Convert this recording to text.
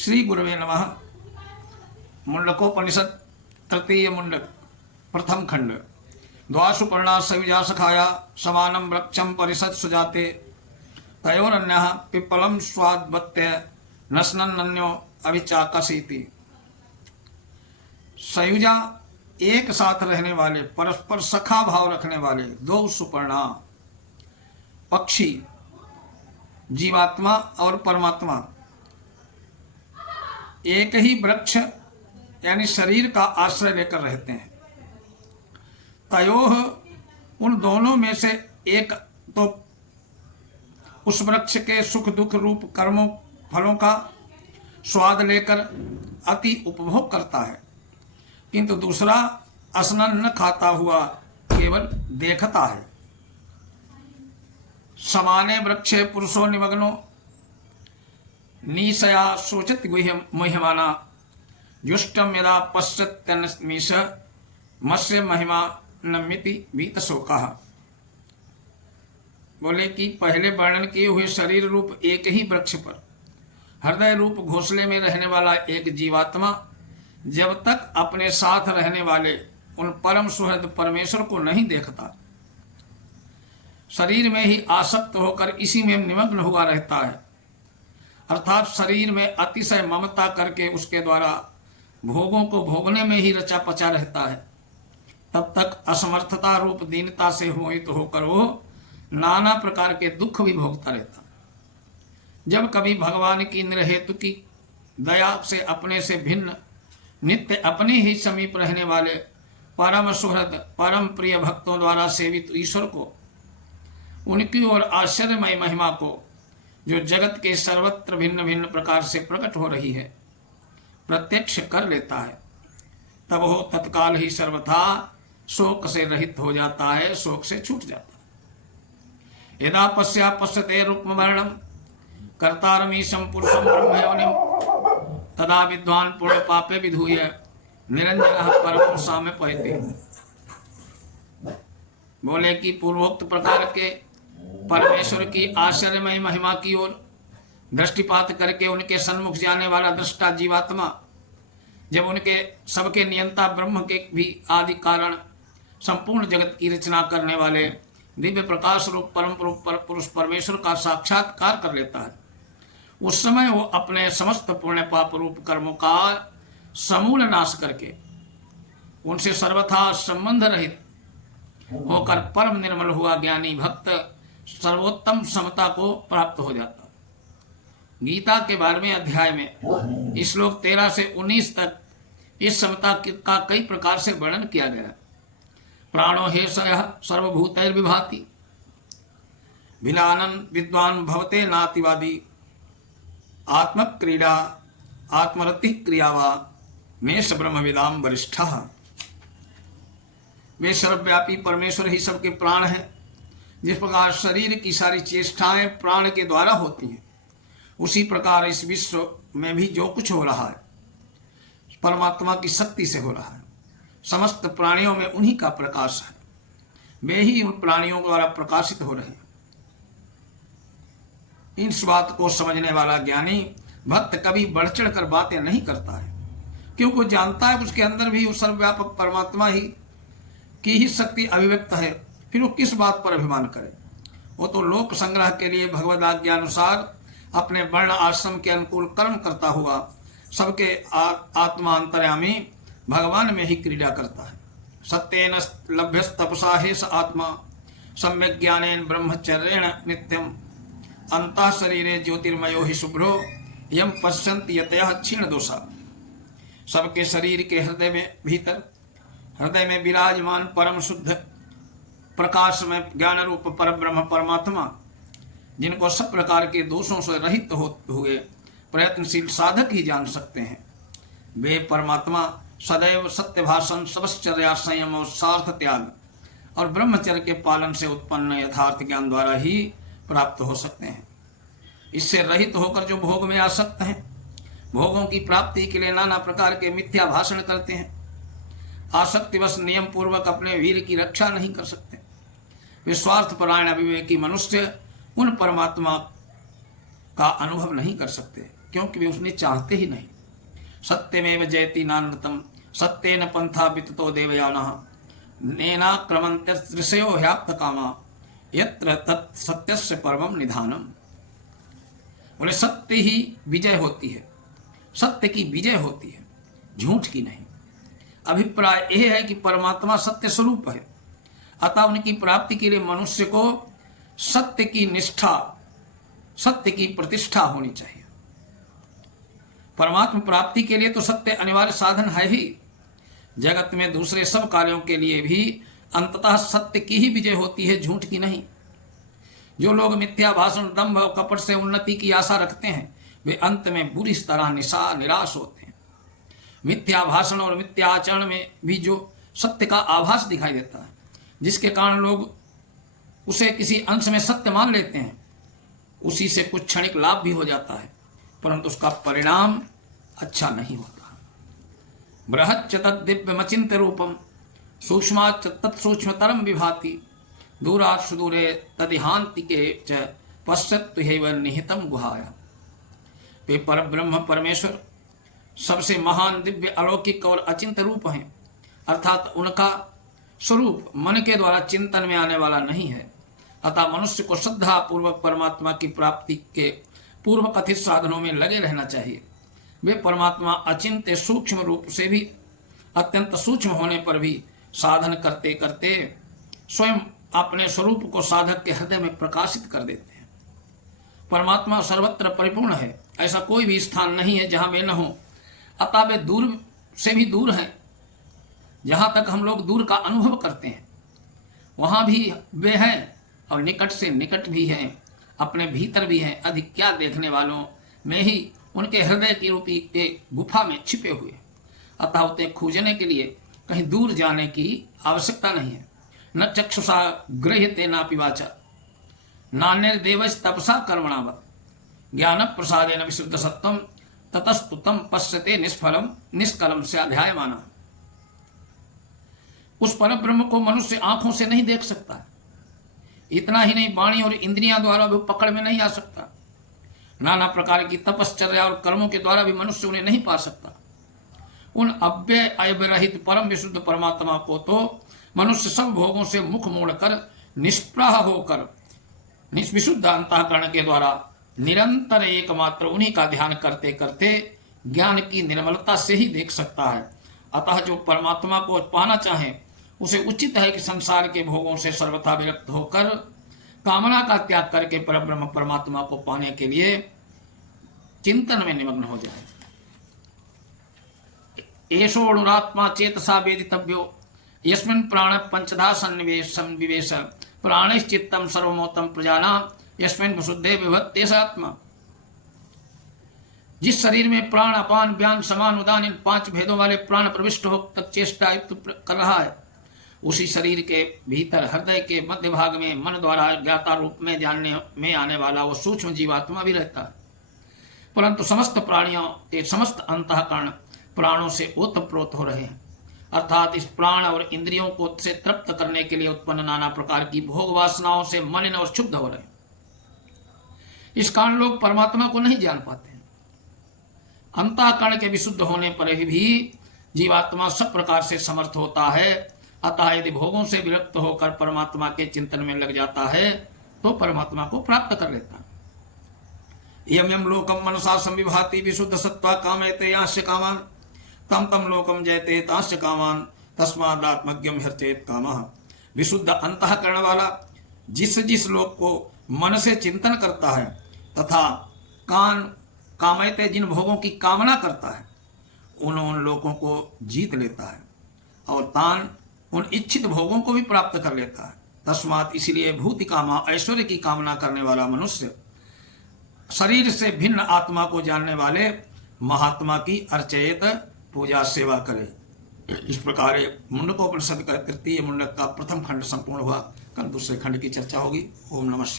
श्री गुरवे नमः। मुंडकोपनिषद तृतीय मुंडक प्रथम खंड। द्वासु पर्णा सयुजा सखाया समानं वृक्षं परिषद सुजाते तयोरन्यः पिप्पलं स्वाद्वत्य नश्नन्नन्यो अभिचाकसीति। सयुजा एक साथ रहने वाले, परस्पर सखा भाव रखने वाले दो सुपर्णा पक्षी, जीवात्मा और परमात्मा एक ही वृक्ष यानी शरीर का आश्रय लेकर रहते हैं। तयोह उन दोनों में से एक तो उस वृक्ष के सुख दुख रूप कर्मों फलों का स्वाद लेकर अति उपभोग करता है, किंतु दूसरा स्नान न खाता हुआ केवल देखता है। समाने वृक्षे पुरुषो निमग्नो नीशया शोचत मुह्यमाना जुष्टम यदा पश्यत्यन्मीश मत्स्य महिमा नमिति वीतशोकः। बोले कि पहले वर्णन किए हुए शरीर रूप एक ही वृक्ष पर हृदय रूप घोंसले में रहने वाला एक जीवात्मा जब तक अपने साथ रहने वाले उन परम सुहृद परमेश्वर को नहीं देखता, शरीर में ही आसक्त होकर इसी में निमग्न हुआ रहता है, अर्थात शरीर में अतिशय ममता करके उसके द्वारा भोगों को भोगने में ही रचा पचा रहता है, तब तक असमर्थता रूप दीनता से मोहित होकर वो नाना प्रकार के दुख भी भोगता रहता। जब कभी भगवान की निरहेतु की दया से अपने से भिन्न नित्य अपने ही समीप रहने वाले परम सुहृद परम प्रिय भक्तों द्वारा सेवित ईश्वर को, उनकी ओर आश्चर्यमय महिमा को जो जगत के सर्वत्र भिन्न भिन्न प्रकार से प्रकट हो रही है प्रत्यक्ष कर लेता है, तब वो तत्काल ही सर्वथा शोक से रहित हो जाता है, शोक से छूट जाता है। यदा पश्यते रूपम वर्णम कर्तारमीशं पुरुषं ब्रह्मयोनिं तदा विद्वान पुण्य पापे विधूय निरंजनः परमं साम्यपैति। बोले कि पूर्वोक्त प्रकार के परमेश्वर की आश्चर्यमय महिमा की ओर दृष्टिपात करके उनके सन्मुख जाने वाला दृष्टा जीवात्मा जब उनके सबके नियंता ब्रह्म के भी आदि कारण संपूर्ण जगत की रचना करने वाले दिव्य प्रकाश रूप परम पुरुष परमेश्वर का साक्षात्कार कर लेता है, उस समय वो अपने समस्त पुण्य पाप रूप कर्मों का समूल नाश करके उनसे सर्वथा संबंध रहित होकर परम निर्मल हुआ ज्ञानी भक्त सर्वोत्तम समता को प्राप्त हो जाता। गीता के 12वें अध्याय में श्लोक 13 से 19 तक इस समता का कई प्रकार से वर्णन किया गया। प्राणो हेषयः सर्वभूतैर्विभाति भिलानन विद्वान भवते नातिवादी आत्मक्रीडा आत्मरति क्रिया वा मेष ब्रह्मविदाम वरिष्ठः। वे सर्वव्यापी परमेश्वर ही सबके प्राण हैं। जिस प्रकार शरीर की सारी चेष्टाएं प्राण के द्वारा होती हैं, उसी प्रकार इस विश्व में भी जो कुछ हो रहा है परमात्मा की शक्ति से हो रहा है। समस्त प्राणियों में उन्हीं का प्रकाश है, वे ही उन प्राणियों द्वारा प्रकाशित हो रहे हैं। इस बात को समझने वाला ज्ञानी भक्त कभी बढ़ चढ़ कर बातें नहीं करता है, क्योंकि वो जानता है उसके अंदर भी उस सर्वव्यापक परमात्मा ही की ही शक्ति अभिव्यक्त है। फिर वो किस बात पर अभिमान करे। वो तो लोक संग्रह के लिए भगवद आज्ञा अनुसार अपने वर्ण आश्रम के अनुकूल कर्म करता हुआ सबके आत्मा अंतर्यामी भगवान में ही क्रीड़ा करता है। सत्येन लभ्यस्तपसा हेष आत्मा सम्यक ज्ञानेन ब्रह्मचर्येण नित्यम अंतः शरीरे ज्योतिर्मयो ही शुभ्रो यम पश्यन्ति यतयः क्षीण दोषा। सबके शरीर के हृदय में विराजमान परम शुद्ध प्रकाश में ज्ञान रूप पर ब्रह्म परमात्मा, जिनको सब प्रकार के दोषों से रहित हुए प्रयत्नशील साधक ही जान सकते हैं, वे परमात्मा सदैव सत्य भाषण सबश्चर्या संयम और सार्थ त्याग और ब्रह्मचर्य के पालन से उत्पन्न यथार्थ ज्ञान द्वारा ही प्राप्त हो सकते हैं। इससे रहित होकर जो भोग में आसक्त हैं, भोगों की प्राप्ति के लिए नाना प्रकार के मिथ्या भाषण करते हैं, आसक्तिवश नियम पूर्वक अपने वीर की रक्षा नहीं कर सकते, वे स्वार्थपरायण अविवेकी मनुष्य उन परमात्मा का अनुभव नहीं कर सकते। क्योंकि वे उसने चाहते ही नहीं। सत्यमेव जयति नानृतम सत्येन पंथा विततो देवयानः नेनाक्रमन्ते ऋषयो ह्याप्त कामा यत्र तत् सत्यस्य परमं निधानम। बोले सत्य ही विजय होती है, सत्य की विजय होती है, झूठ की नहीं। अभिप्राय यह है कि परमात्मा सत्य स्वरूप है, अतः उनकी प्राप्ति के लिए मनुष्य को सत्य की निष्ठा, सत्य की प्रतिष्ठा होनी चाहिए। परमात्मा प्राप्ति के लिए तो सत्य अनिवार्य साधन है ही। जगत में दूसरे सब कार्यों के लिए भी अंततः सत्य की ही विजय होती है, झूठ की नहीं। जो लोग मिथ्या भाषण, दंभ और कपट से उन्नति की आशा रखते हैं, वे अंत में बुरी तरह निराश होते हैं। मिथ्या भाषण और मिथ्या आचरण में भी जो सत्य का आभास दिखाई देता है, जिसके कारण लोग उसे किसी अंश में सत्य मान लेते हैं, उसी से कुछ क्षणिक लाभ भी हो जाता है, परंतु उसका परिणाम अच्छा नहीं होता। बृहच्च तद्दिव्यमचिन्त्य रूपम सूक्ष्माच्च तत्सूक्ष्मतरम विभाति दूरात् सुदूरे तदिहान्तिके च पश्यत्तु हैव निहितम गुहाया। वे परब्रह्म परमेश्वर सबसे महान, दिव्य, अलौकिक और अचिंत्य रूप हैं, अर्थात उनका स्वरूप मन के द्वारा चिंतन में आने वाला नहीं है। अतः मनुष्य को श्रद्धा पूर्वक परमात्मा की प्राप्ति के पूर्व कथित साधनों में लगे रहना चाहिए। वे परमात्मा अचिंत्य सूक्ष्म रूप से भी अत्यंत सूक्ष्म होने पर भी साधन करते करते स्वयं अपने स्वरूप को साधक के हृदय में प्रकाशित कर देते हैं। परमात्मा सर्वत्र परिपूर्ण है, ऐसा कोई भी स्थान नहीं है जहां वे न हो। अतः वे दूर से भी दूर हैं। जहां तक हम लोग दूर का अनुभव करते हैं, वहां भी वे हैं और निकट से निकट भी हैं, अपने भीतर भी हैं। अधिक क्या देखने वालों में ही उनके हृदय की रूपी एक गुफा में छिपे हुए। अतः उन्हें खोजने के लिए कहीं दूर जाने की आवश्यकता नहीं है। न चक्षुषा गृह्यते नापि वाचा नान्यर्देवच तपसा कर्मणा वा ज्ञान प्रसादेन विशुद्ध सत्वम ततस्तु तम पश्यते निष्फलम निष्कलम से अध्यायमाना। उस परब्रह्म को मनुष्य आंखों से नहीं देख सकता। इतना ही नहीं, वाणी और इंद्रियां द्वारा भी पकड़ में नहीं आ सकता। नाना प्रकार की तपश्चर्या और कर्मों के द्वारा भी मनुष्य उन्हें नहीं पा सकता। उन अव्यय अव्यरहित परम विशुद्ध परमात्मा को तो मनुष्य सब भोगों से मुख मोड़कर निष्प्रह होकर विशुद्ध अंतःकरण के द्वारा निरंतर एकमात्र उन्हीं का ध्यान करते करते ज्ञान की निर्मलता से ही देख सकता है। अतः जो परमात्मा को पाना चाहे, उसे उचित है कि संसार के भोगों से सर्वथा विरक्त होकर कामना का त्याग करके परब्रह्म परमात्मा को पाने के लिए चिंतन में निमग्न हो जाए। एषोऽणुरात्मा चेतसा वेदितव्यो यस्मिन् प्राण पंचधा सन्निवेश प्राणैश्चित्तं सर्वमोत्तम प्रजानां यस्मिन् विशुद्धे विभक्तेष आत्मा। जिस शरीर में प्राण, अपान, व्यान, समान, उदान इन 5 भेदों वाले प्राण प्रविष्ट हो तक चेष्टा कर रहा है, उसी शरीर के भीतर हृदय के मध्य भाग में मन द्वारा ज्ञाता रूप में जानने में आने वाला वो सूक्ष्म जीवात्मा भी रहता है। परंतु समस्त प्राणियों के समस्त अंतःकरण प्राणों से ओतप्रोत हो रहे हैं, अर्थात इस प्राण और इंद्रियों को से तृप्त करने के लिए उत्पन्न नाना प्रकार की भोग वासनाओं से मलिन और क्षुब्ध हो रहे हैं। इस कारण लोग परमात्मा को नहीं जान पाते। अंतःकरण के विशुद्ध होने पर भी जीवात्मा सब प्रकार से समर्थ होता है। अतः यदि भोगों से विरक्त होकर परमात्मा के चिंतन में लग जाता है तो परमात्मा को प्राप्त कर लेता है। यम यम लोकम मनसा संविभाति विशुद्ध सत्वा कामयते यास्य कामान तम तम लोकम जयते तास्य कामान तस्मादात्मज्ञम हर्चेत कामः। विशुद्ध अंतःकरण वाला जिस लोक को मन से चिंतन करता है तथा कामयते जिन भोगों की कामना करता है, उन लोगों को जीत लेता है और तान उन इच्छित भोगों को भी प्राप्त कर लेता है। तस्मात इसलिए भूति कामा ऐश्वर्य की कामना करने वाला मनुष्य शरीर से भिन्न आत्मा को जानने वाले महात्मा की अर्चयत पूजा सेवा करे। इस प्रकार मुंडकोपनिषद का 3य मुंडक का प्रथम खंड संपूर्ण हुआ। कल दूसरे खंड की चर्चा होगी। ओम नमः।